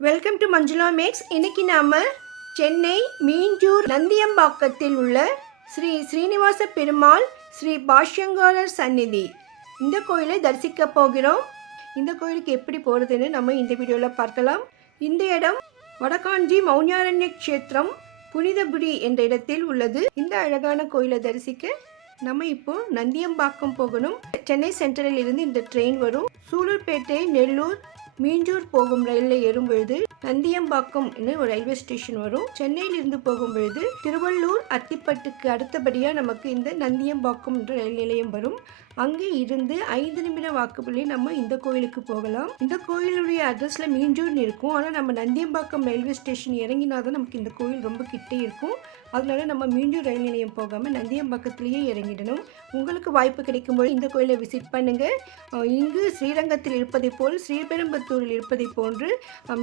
Welcome to Manjula maths இன்னைக்கு நாம சென்னை மீஞ்சூர் நந்தியம்பாக்கத்தில் உள்ள ஸ்ரீ ஸ்ரீனிவாச பெருமாள் ஸ்ரீ பாஷ்யங்காரர் சந்நிதி. இந்த கோயிலை தரிசிக்க போகிறோம். இந்த கோயிலுக்கு எப்படி போகிறதுன்னு நம்ம இந்த வீடியோவில் பார்க்கலாம். இந்த இடம் வடகாஞ்சி மௌனியாரண்ய க்ஷேத்திரம் புனிதபுரி என்ற இடத்தில் உள்ளது. இந்த அழகான கோயிலை தரிசிக்க நம்ம இப்போ நந்தியம்பாக்கம் போகணும். சென்னை சென்ட்ரலில் இருந்து இந்த ட்ரெயின் வரும். சூலூர்பேட்டை நெல்லூர் மீஞ்சூர் போகும் ரயிலில் ஏறும் பொழுது நந்தியம்பாக்கம் ஒரு ரயில்வே ஸ்டேஷன் வரும். சென்னையில் இருந்து போகும் பொழுது திருவள்ளூர் அத்திப்பட்டுக்கு அடுத்தபடியாக நமக்கு இந்த நந்தியம்பாக்கம் என்ற ரயில் நிலையம் வரும். அங்கே இருந்து ஐந்து நிமிட வாக்குப்பள்ளி நம்ம இந்த கோயிலுக்கு போகலாம். இந்த கோயிலுடைய அட்ரஸில் மீஞ்சூர்னு இருக்கும். ஆனால் நம்ம நந்தியம்பாக்கம் ரயில்வே ஸ்டேஷன் இறங்கினா தான் நமக்கு இந்த கோயில் ரொம்ப கிட்டே இருக்கும். அதனால நம்ம மீண்டும் ரயில் நிலையம் போகாமல் நந்தியம்பாக்கத்திலேயே இறங்கிடணும். உங்களுக்கு வாய்ப்பு கிடைக்கும்போது இந்த கோயிலை விசிட் பண்ணுங்கள் இங்கு ஸ்ரீரங்கத்தில் இருப்பதை போல் ஸ்ரீபெரும்பத்தூரில் இருப்பதை போன்று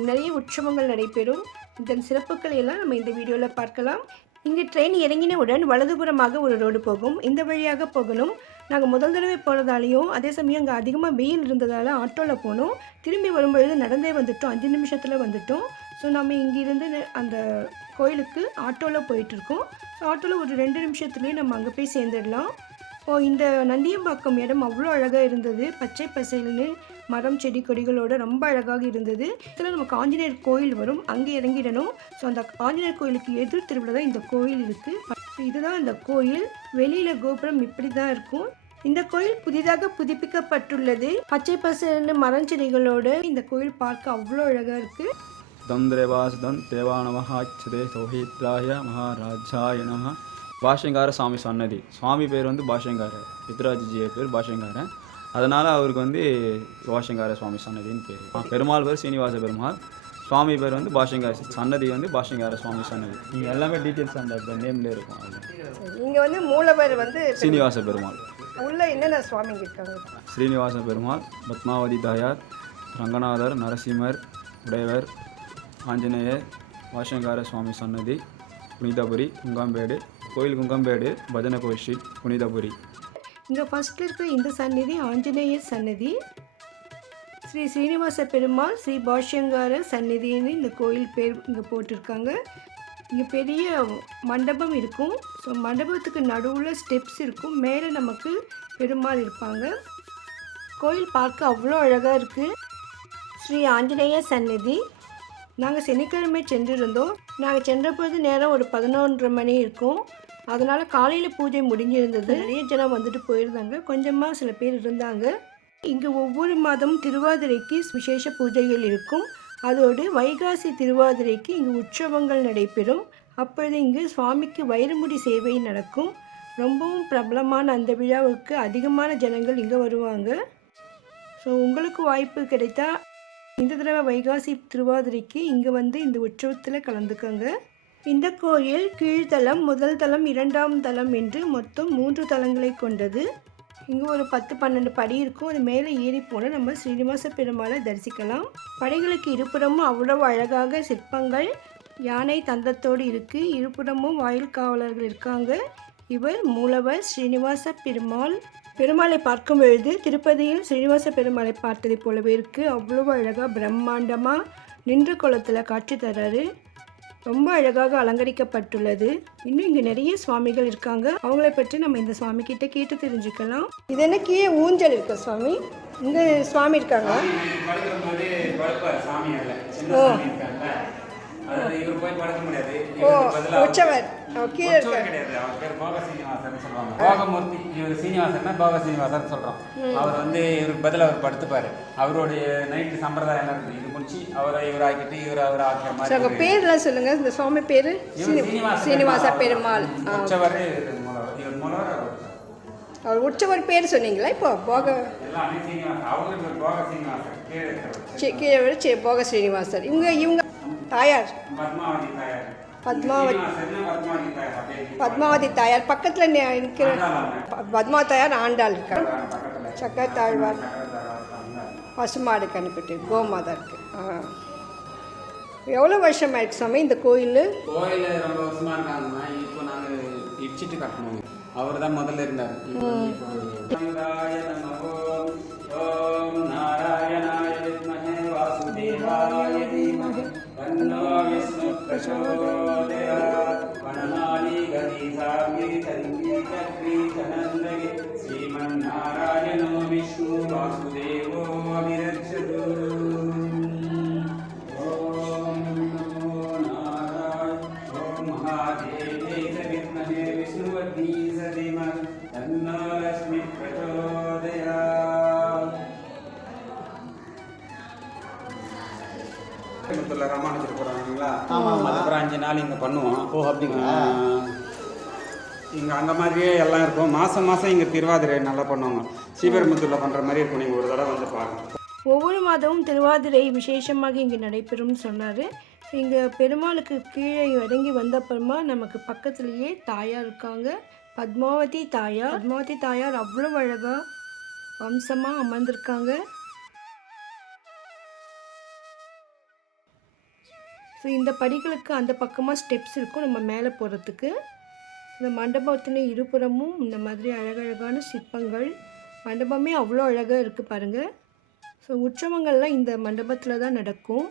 நிறைய உற்சவங்கள் நடைபெறும். இதன் சிறப்புகளை எல்லாம் நம்ம இந்த வீடியோவில் பார்க்கலாம். இங்கே ட்ரெயின் இறங்கினவுடன் வலதுபுறமாக ஒரு ரோடு போகும். இந்த வழியாக போகணும். நாங்கள் முதல் தடவை போகிறதாலையும் அதே சமயம் அங்கே அதிகமாக வெயில் இருந்ததால் ஆட்டோவில் போனோம். திரும்பி வரும்பொழுது நடந்தே வந்துட்டோம். அஞ்சு நிமிஷத்தில் வந்துட்டோம். ஸோ நம்ம இங்கேருந்து அந்த கோயிலுக்கு ஆட்டோவில் போயிட்டுருக்கோம். ஸோ ஆட்டோவில் ஒரு ரெண்டு நிமிஷத்துலேயே நம்ம அங்கே போய் சேர்ந்துடலாம். ஓ இந்த நந்தியம்பாக்கம் இடம் அவ்வளோ அழகாக இருந்தது. பச்சை பசேல்னு மரம் செடி கொடிகளோட ரொம்ப அழகாக இருந்தது. இதில் நமக்கு ஆஞ்சநேயர் கோயில் வரும். அங்கே இறங்கிடணும். ஸோ அந்த ஆஞ்சநேயர் கோயிலுக்கு எதிர் திருவிழா தான் இந்த கோயில் இருக்குது இதுதான் இந்த கோயில். வெளியில் கோபுரம் இப்படி தான் இருக்கும். இந்த கோயில் புதிதாக புதுப்பிக்கப்பட்டுள்ளது. பச்சை பசேல்னு மரஞ்செடிகளோட இந்த கோயில் பார்க்க அவ்வளோ அழகாக இருக்குது தம் தேவாசுதம் தேவா நமஹாச்சதே சௌஹித்ராய மகாராஜாய நம பாஷ்யங்கார சுவாமி சன்னதி. சுவாமி பேர் வந்து பாஷ்யங்காரர் பித்ராஜிஜிய பேர் பாஷ்யங்காரன். அதனால் அவருக்கு வந்து பாஷ்யங்கார சுவாமி சன்னதின்னு பேர். பெருமாள் பேர் சீனிவாச பெருமாள். சுவாமி பேர் வந்து பாஷ்யங்கார சன்னதி வந்து பாஷ்யங்கார சுவாமி சன்னதி. இங்கே எல்லாமே டீட்டெயில்ஸ் அந்த நேம்லேயே இருக்கும். இங்கே வந்து மூலவர் வந்து சீனிவாச பெருமாள். என்னென்ன சுவாமிங்க இருக்காங்க? ஸ்ரீனிவாச பெருமாள் பத்மாவதி தாயார் ரங்கநாதர் நரசிம்மர் உடையவர் ஆஞ்சநேயர் வாஷங்கார சுவாமி சன்னதி புனிதபுரி குங்கம்பேடு கோயில் குங்கம்பேடு பஜனை கோயில் ஸ்ட்ரீட் புனிதபுரி. இங்கே ஃபர்ஸ்ட்ல இருக்கிற இந்த சந்நிதி ஆஞ்சநேயர் சன்னதி. ஸ்ரீ ஸ்ரீனிவாச பெருமாள் ஸ்ரீ பாஷ்யங்கார சந்நிதின்னு இந்த கோயில் பேர் இங்கே போட்டிருக்காங்க. இங்கே பெரிய மண்டபம் இருக்கும். ஸோ மண்டபத்துக்கு நடுவில் ஸ்டெப்ஸ் இருக்கும். மேலே நமக்கு பெருமாள் இருப்பாங்க. கோயில் பார்க்க அவ்வளோ அழகாக இருக்குது ஸ்ரீ ஆஞ்சநேய சந்நிதி. நாங்கள் சனிக்கிழமை சென்றிருந்தோம். நாங்கள் சென்றபோது நேரம் ஒரு பதினொன்றரை மணி இருக்கும். அதனால் காலையில் பூஜை முடிஞ்சிருந்தது. நிறைய ஜனம் வந்துட்டு போயிருந்தாங்க. கொஞ்சமாக சில பேர் இருந்தாங்க. இங்கே ஒவ்வொரு மாதமும் திருவாதிரைக்கு விசேஷ பூஜைகள் இருக்கும். அதோடு வைகாசி திருவாதிரைக்கு இங்கு உற்சவங்கள் நடைபெறும். அப்பொழுது இங்கு சுவாமிக்கு வைரமுடி சேவை நடக்கும். ரொம்பவும் பிரபலமான அந்த விழாவுக்கு அதிகமான ஜனங்கள் இங்கே வருவாங்க. ஸோ உங்களுக்கு வாய்ப்பு கிடைத்தா இந்த தடவை வைகாசி திருவாதிரைக்கு இங்கே வந்து இந்த உற்சவத்தில் கலந்துக்கோங்க. இந்த கோயில் கீழ்த்தலம் முதல் தலம் இரண்டாம் தலம் என்று மொத்தம் மூன்று தலங்களை கொண்டது. இங்கே ஒரு பத்து பன்னெண்டு படி இருக்கும். அது மேலே ஏறி போனால் நம்ம ஸ்ரீனிவாச பெருமாளை தரிசிக்கலாம். படைகளுக்கு இருபுறமும் அவ்வளவு அழகாக சிற்பங்கள் யானை தந்தத்தோடு இருக்குது இருபுறமும் வாயில் காவலர்கள் இருக்காங்க. இவர் மூலவர் ஸ்ரீனிவாச பெருமாள். பெருமாளை பார்க்கும் பொழுது திருப்பதியில் ஸ்ரீனிவாச பெருமாளை பார்த்ததை போலவே இருக்குது அவ்வளவு அழகாக பிரம்மாண்டமாக நின்ற குளத்தில் காட்சி தர்றாரு ரொம்ப அழகாக அலங்கரிக்கப்பட்டுள்ளது. இன்னும் இங்கே நிறைய சுவாமிகள் இருக்காங்க. அவங்கள பற்றி நம்ம இந்த சுவாமி கிட்ட கேட்டு தெரிஞ்சுக்கலாம். இது என்ன கீழே ஊஞ்சல் இருக்கு சுவாமி? இங்கே சுவாமி இருக்காங்க படுக்கும்போது ஓ கீழே அவர் போகமூர்த்தி இவர் போக சீனிவாசன் வந்து இவருக்கு பதிலா அவர் படுத்துப்பாரு. அவருடைய நைட்டு சம்பிரதாயம் இருக்குது இது முடிச்சு அவரை இவர் ஆக்கிட்டு இவர் அவர் ஆக்கிற மாதிரி உங்கள் பேர்லாம் சொல்லுங்கள் இந்த சுவாமி பேர்? சீனிவாச பெருமாள். ஆ. உற்சவர் இவர் மூலவர். அவர். உற்சவர். பேர் சொன்னீங்களா இப்போ? போக கீழே போக ஸ்ரீனிவாசர் இவங்க இவங்க தாயார். பத்மாவதி பத்மாவதி. தாயார் பக்கத்தில் ப- பத்மா தாயார் ஆண்டாள் இருக்காங்க சக்கரத்தாழ்வார். சக்கரத்தாழ்வார். பசுமாடு கணக்கிட்டு கோமாதா இருக்கு. ஆ. எவ்வளோ வருஷம் ஆயிடுச்சு சாமி இந்த கோயில்? கோயில் ரொம்ப வருஷமா இருக்காங்கம்மா. இப்போ நாங்கள் இடிச்சிட்டு கட்டணும் அவர் தான் முதல்ல இருந்தார். ஓம் तन्नो विष्णु प्रचोदयात् वनमाली गति साग्नि चन्दी चक्री चनन्दगे श्रीमन्नारायणो विष्णु वासुदेवो अभिरक्षतु ॐ नमो नारायण ॐ महादेवे च विद्महे विष्णुवती स அஞ்சு நாள் இங்கே பண்ணுவோம். ஓ அப்படிங்களா? இங்கே அந்த மாதிரியே எல்லாம் இருக்கும். மாதம் மாதம் இங்கே திருவாதிரை நல்லா பண்ணுவாங்க. ஸ்ரீபெரும்புத்தூரில் பண்ணுற மாதிரி இருக்கும். நீங்கள் ஒரு தடவை வந்து பாருங்க. ஒவ்வொரு மாதமும் திருவாதிரை விசேஷமாக இங்கே நடைபெறும்னு சொன்னார். இங்கே பெருமாளுக்கு கீழே இறங்கி வந்த அப்புறமா நமக்கு பக்கத்துலேயே தாயார் இருக்காங்க. பத்மாவதி தாயார். பத்மாவதி தாயார் அவ்வளோ அழகாக வம்சமாக அமர்ந்திருக்காங்க. ஸோ இந்த படிகளுக்கு அந்த பக்கமாக ஸ்டெப்ஸ் இருக்கும் நம்ம மேலே போகிறதுக்கு இந்த மண்டபத்தின இருபுறமும் இந்த மாதிரி அழகழகான சிற்பங்கள். மண்டபமே அவ்வளோ அழகாக இருக்குது பாருங்கள் ஸோ உற்சவங்கள்லாம் இந்த மண்டபத்தில் தான் நடக்கும்.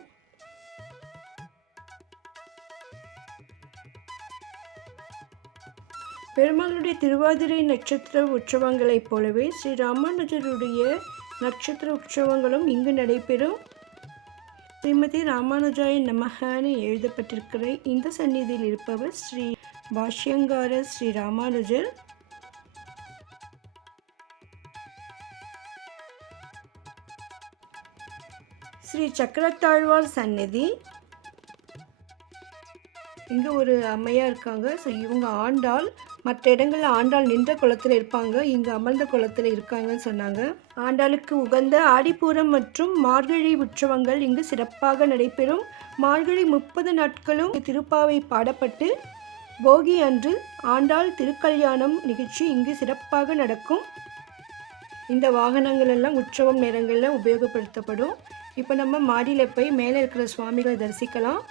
பெருமாளுடைய திருவாதிரை நட்சத்திர உற்சவங்களைப் போலவே ஸ்ரீ ராமானுஜருடைய நட்சத்திர உற்சவங்களும் இங்கு நடைபெறும். ஸ்ரீமதி ராமானுஜாய நமகான்னு எழுதப்பட்டிருக்கிற இந்த சந்நிதியில் இருப்பவர் ஸ்ரீ பாஷ்யங்கார ஸ்ரீ ராமானுஜர். ஸ்ரீ சக்கரத்தாழ்வார் சந்நிதி. இங்கே ஒரு அம்மையாக இருக்காங்க. ஸோ இவங்க ஆண்டாள். மற்ற இடங்களில் ஆண்டாள் நின்ற குளத்தில் இருப்பாங்க. இங்கே அமர்ந்த குளத்தில் இருக்காங்கன்னு சொன்னாங்க. ஆண்டாளுக்கு உகந்த ஆடிப்பூரம் மற்றும் மார்கழி உற்சவங்கள் இங்கு சிறப்பாக நடைபெறும். மார்கழி முப்பது நாட்களும் திருப்பாவை பாடப்பட்டு போகி அன்று ஆண்டாள் திருக்கல்யாணம் நிகழ்ச்சி இங்கு சிறப்பாக நடக்கும். இந்த வாகனங்கள் எல்லாம் உற்சவம் நேரங்களில் உபயோகப்படுத்தப்படும். இப்போ நம்ம மாடியில் போய் மேலே இருக்கிற சுவாமிகளை தரிசிக்கலாம்.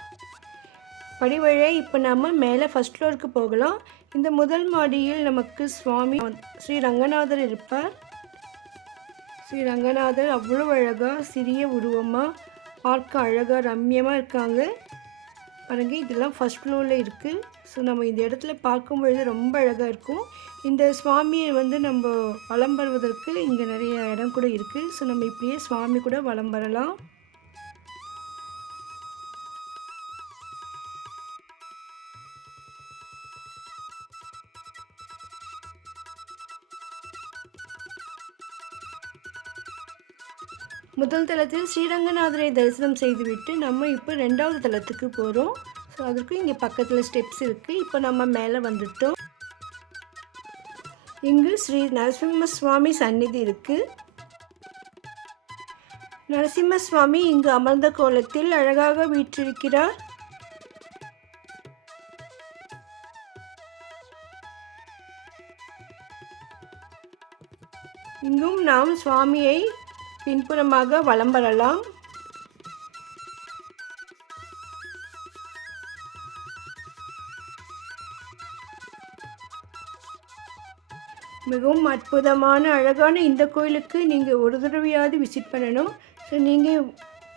படி இப்போ நம்ம மேலே ஃபஸ்ட் ஃப்ளோருக்கு போகலாம். இந்த முதல் மாடியில் நமக்கு சுவாமி ஸ்ரீ ரங்கநாதர் இருப்பார். ஸ்ரீ ரங்கநாதர் அவ்வளோ அழகாக சிறிய உருவமாக பார்க்க அழகாக ரம்யமாக இருக்காங்க. பாருங்க இதெல்லாம் ஃபஸ்ட் ஃப்ளோரில் இருக்குது ஸோ நம்ம இந்த இடத்துல பார்க்கும் பொழுது ரொம்ப அழகாக இருக்கும். இந்த சுவாமியை வந்து நம்ம வலம் வருவதற்கு இங்கே நிறைய இடம் கூட இருக்குது ஸோ நம்ம இப்படியே சுவாமி கூட வலம் வரலாம். முதல் தளத்தில் ஸ்ரீரங்கநாதரை தரிசனம் செய்துவிட்டு நம்ம இப்போ ரெண்டாவது தளத்துக்கு போகிறோம் ஸோ அதற்கு இங்கே பக்கத்தில் ஸ்டெப்ஸ் இருக்குது இப்போ நம்ம மேலே வந்துட்டோம். இங்கு ஸ்ரீ நரசிம்ம சுவாமி சந்நிதி இருக்குது நரசிம்ம சுவாமி இங்கு அமர்ந்த கோலத்தில் அழகாக வீற்றிருக்கிறார். இங்கும் நாம் சுவாமியை பின்புறமாக வலம் வரலாம் மிகவும் அற்புதமான அழகான இந்த கோயிலுக்கு நீங்கள் ஒரு தடவையாவது விசிட் பண்ணணும். ஸோ நீங்கள்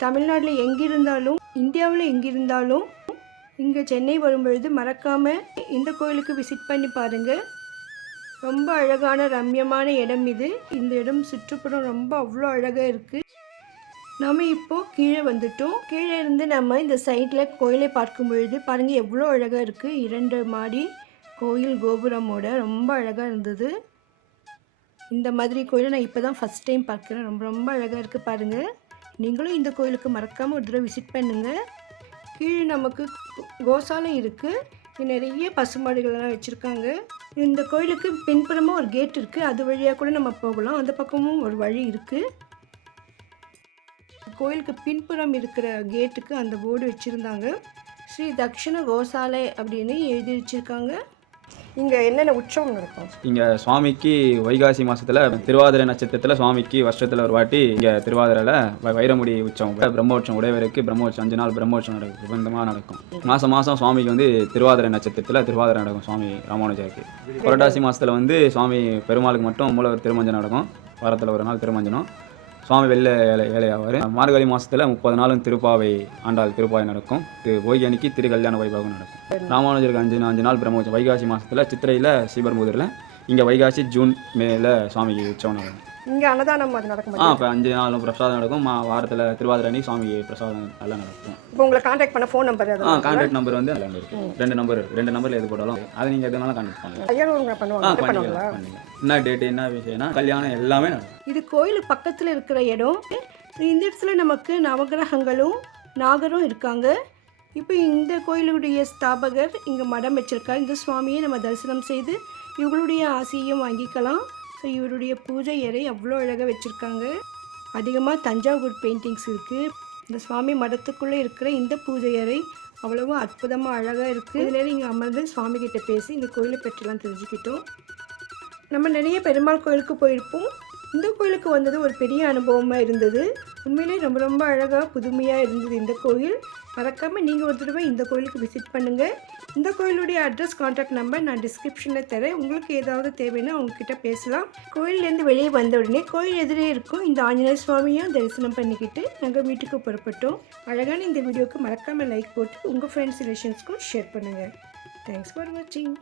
தமிழ்நாட்டில் எங்கிருந்தாலும் இந்தியாவில் எங்கிருந்தாலும் இங்கே சென்னை வரும்பொழுது மறக்காமல் இந்த கோயிலுக்கு விசிட் பண்ணி பாருங்கள் ரொம்ப அழகான ரம்யமான இடம் இது. இந்த இடம் சுற்றுப்புறம் ரொம்ப அவ்வளோ அழகாக இருக்குது நம்ம இப்போது கீழே வந்துட்டோம். கீழே இருந்து நம்ம இந்த சைடில் கோயிலை பார்க்கும் பொழுது பாருங்கள் எவ்வளோ அழகாக இருக்குது இரண்டு மாடி கோயில் கோபுரமோட ரொம்ப அழகாக இருந்தது. இந்த மாதிரி கோயிலை நான் இப்போ தான் ஃபஸ்ட் டைம் பார்க்குறேன். ரொம்ப ரொம்ப அழகாக இருக்குது பாருங்கள் நீங்களும் இந்த கோயிலுக்கு மறக்காமல் ஒரு தடவை விசிட் பண்ணுங்கள் கீழே நமக்கு கோசாலை இருக்குது நிறைய பசுமாடுகள்லாம் வச்சுருக்காங்க. இந்த கோயிலுக்கு பின்புறமாக ஒரு கேட் இருக்குது அது வழியாக கூட நம்ம போகலாம். அந்த பக்கமும் ஒரு வழி இருக்குது கோயிலுக்கு பின்புறம் இருக்கிற கேட்டுக்கு அந்த போர்டு வச்சுருந்தாங்க. ஸ்ரீ தக்ஷண கோசாலை அப்படின்னு எழுதி வச்சுருக்காங்க. இங்கே என்னென்ன உற்சவம் நடக்கும்? இங்கே சுவாமிக்கு வைகாசி மாதத்தில் திருவாதிரை நட்சத்திரத்தில் சுவாமிக்கு வருஷத்தில் ஒரு வாட்டி இங்கே திருவாதிரையில் வ- வைரமுடி உற்சவம். பிரம்மோற்சவம் உடையவருக்கு பிரம்மோற்சவம் அஞ்சு நாள் பிரம்மோற்சவம் நடக்கும். பிரபந்தமாக நடக்கும். மாதம் மாதம் சுவாமிக்கு வந்து திருவாதிரை நட்சத்திரத்தில் திருவாதிரை நடக்கும் சுவாமி ராமானுஜருக்கு. புரட்டாசி மாதத்தில் வந்து சுவாமி பெருமாளுக்கு மட்டும் மூலவர் திருமஞ்சனம் நடக்கும். வாரத்தில் ஒரு நாள் திருமஞ்சனம். சுவாமி வெள்ளை ஏழை ஏழையாவார். மார்கழி மாதத்தில் முப்பது நாளும் திருப்பாவை ஆண்டாள் திருப்பாவை நடக்கும். திரு போகி அன்னைக்கு திருக்கல்யாண வைபவம் நடக்கும். ராமானுஜருக்கு அஞ்சு அஞ்சு நாள் பிரம்மோற்சவம் வைகாசி மாதத்தில் சித்திரையில் ஸ்ரீபெரும்புதூரில் இங்கே வைகாசி ஜூன் மேல சுவாமிக்கு உற்சவம் நடக்கும். இங்கே அன்னதானம் அது நடக்கும் ஆ இப்போ அஞ்சு நாளும் பிரசாதம் நடக்கும். மா வாரத்தில் திருவாதிரை அன்னைக்கு சுவாமிக்கு பிரசாதம் எல்லாம் நடக்கும். இப்போ உங்களை காண்டாக்ட் பண்ண ஃபோன் நம்பர் ஆ கான்டாக்ட் நம்பர் வந்து அதில் இருக்கு. ரெண்டு நம்பர் இருக்கு. ரெண்டு நம்பரில் எது போட்டாலும் அதை. நீங்கள் எதுனாலும் கான்டாக்ட் பண்ணலாம் ஐயா உங்களை ஆ பண்ணுவாங்க பண்ணுவாங்களா? என்ன டேட்டு என்ன விஷயம்னா கல்யாணம் எல்லாமே நடக்கும். இது கோயில் பக்கத்தில் இருக்கிற இடம். இந்த இடத்துல நமக்கு நவகிரகங்களும் நாகரும் இருக்காங்க. இப்போ இந்த கோயிலுடைய ஸ்தாபகர் இங்கே மடம் வச்சிருக்கார். இந்த சுவாமியை நம்ம தரிசனம் செய்து இவங்களுடைய ஆசையும் வாங்கிக்கலாம். ஸோ இவருடைய பூஜை அறை அவ்வளோ அழகாக வச்சுருக்காங்க. அதிகமாக தஞ்சாவூர் பெயிண்டிங்ஸ் இருக்குது இந்த சுவாமி மடத்துக்குள்ளே இருக்கிற இந்த பூஜை அறை அவ்வளவும் அற்புதமாக அழகாக இருக்குது இதில் இங்கே அமர்ந்து சுவாமி கிட்டே பேசி இந்த கோயிலை பற்றிலாம் தெரிஞ்சுக்கிட்டோம். நம்ம நிறைய பெருமாள் கோயிலுக்கு போயிருப்போம். இந்த கோயிலுக்கு வந்தது ஒரு பெரிய அனுபவமாக இருந்தது. உண்மையிலே ரொம்ப ரொம்ப அழகாக புதுமையாக இருந்தது இந்த கோயில். மறக்காமல் நீங்கள் ஒரு தடவை இந்த கோயிலுக்கு விசிட் பண்ணுங்கள் இந்த கோயிலுடைய அட்ரஸ் காண்டாக்ட் நம்பர் நான் டிஸ்கிரிப்ஷனில் தரேன். உங்களுக்கு ஏதாவது தேவைன்னா உங்ககிட்ட பேசலாம். கோயிலேருந்து வெளியே வந்த உடனே கோயில் எதிரே இருக்கும். இந்த ஆஞ்சநேய சுவாமியும் தரிசனம் பண்ணிக்கிட்டு நாங்கள் வீட்டுக்கு புறப்பட்டோம். அழகான இந்த வீடியோக்கு மறக்காமல் லைக் போட்டு உங்கள் ஃப்ரெண்ட்ஸ் ரிலேஷன்ஸ்க்கும் ஷேர் பண்ணுங்கள் தேங்க்ஸ் ஃபார் வாட்சிங்